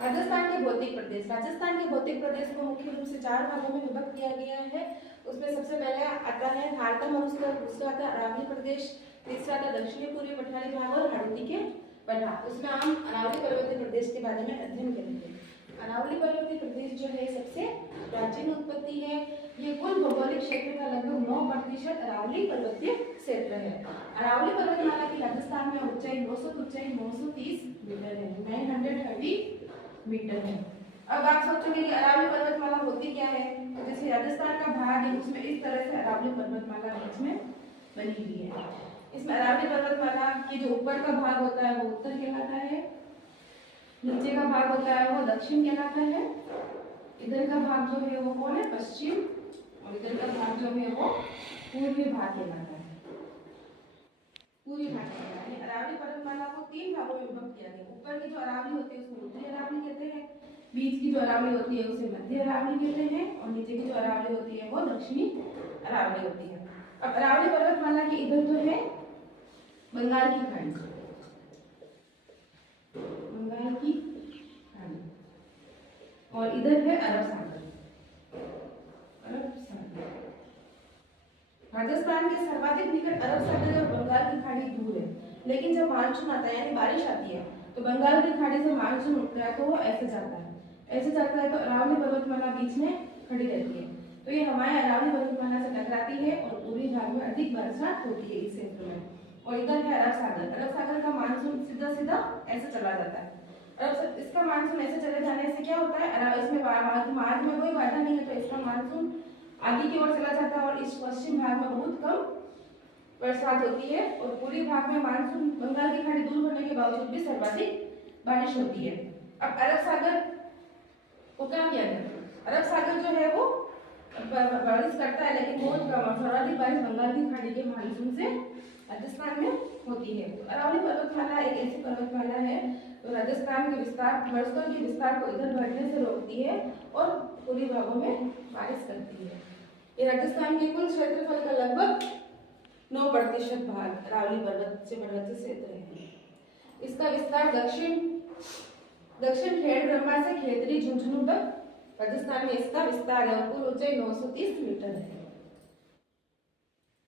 राजस्थान के भौतिक प्रदेश। राजस्थान के भौतिक प्रदेश को मुख्य रूप से 4 भागों में विभक्त किया गया है। उसमें सबसे पहले आता है भारत मरुस्थल, दूसरा आता है अरावली प्रदेश, तीसरा आता है दक्षिणी पूर्वी पठारी भाग और हाड़ौती के पठार। उसमें हम अरावली पर्वतीय प्रदेश के बारे में अध्ययन करेंगे। अरावली पर्वतीय प्रदेश जो है सबसे प्राचीन उत्पत्ति है। ये कुल भौगोलिक क्षेत्र का लगभग 9% अरावली पर्वतीय क्षेत्र है। अरावली पर्वतमाला की राजस्थान में ऊंचाई 930 मीटर है, 930 मीटर है। अब आप सोचोगे कि अरावली पर्वतमाला होती क्या है, तो जैसे राजस्थान का भाग है उसमें इस तरह से अरावली पर्वतमाला बीच में बनी हुई है। इसमें अरावली पर्वतमाला की जो ऊपर का भाग होता है वो उत्तर कहलाता है, नीचे का भाग होता है वो दक्षिण कहलाता है, इधर का भाग जो है वो कौन है, पश्चिम, और इधर का भाग जो है वो पूर्वी भाग कहलाता है। पूर्वी भाग कहलाता है। अरावली पर्वतमाला को 3 भागों में विभक्त किया गया। ऊपर की जो अरावली होती है उसको उत्तरी अरावली कहते हैं, बीच की जो अरावली होती है उसे मध्य अरावली कहते हैं, और नीचे की जो अरावली होती है वो दक्षिणी अरावली होती है। अब अरावली पर्वतमाला के इधर तो है बंगाल की खाड़ी, बंगाल की खाड़ी, और इधर है अरब सागर, अरब सागर। राजस्थान के सर्वाधिक निकट अरब सागर और बंगाल की खाड़ी दूर है, लेकिन जब मानसून आता है यानी बारिश आती है तो बंगाल की खाड़ी से मानसून उठता है तो वो ऐसे जाता है, ऐसे जाता है तो अरावली पर्वतमाला बीच में खड़ी रहती है। तो ये हमारे अरावली पर्वतमाला से टकराती है और पूर्वी भाग में अधिक बरसात होती है इस क्षेत्र में। और इधर है अरब सागर। अरब सागर का मानसून सीधा सीधा ऐसे चला जाता है। इसका मानसून ऐसे चले जाने से क्या होता है, इसमें मार्ग में कोई बाधा नहीं है तो इसका मानसून आगे की ओर चला जाता है और इस पश्चिम भाग में बहुत कम बरसात होती है, और पूरी भाग में मानसून बंगाल की खाड़ी दूर होने के बावजूद भी सर्वाधिक बारिश होती है। अब अरब सागर को क्या किया गया, अरब सागर जो है वो बारिश करता है लेकिन बहुत कम, सर्वाधिक बारिश बंगाल की खाड़ी के मानसून से राजस्थान में होती है। अरावली पर्वतमाला एक ऐसी पर्वतमाला है जो राजस्थान के विस्तार मरुस्थल के विस्तार को इधर बढ़ने से रोकती है और पूर्वी भागों में बारिश करती है। ये राजस्थान के कुल क्षेत्रफल का लगभग 9% भाग अरावली पर्वत से पर्वतीय क्षेत्र है। इसका विस्तार दक्षिण खेड़ ब्रह्मा से खेतरी झुंझुनू तक राजस्थान में इसका विस्तार है और कुल ऊंचाई 930 मीटर है।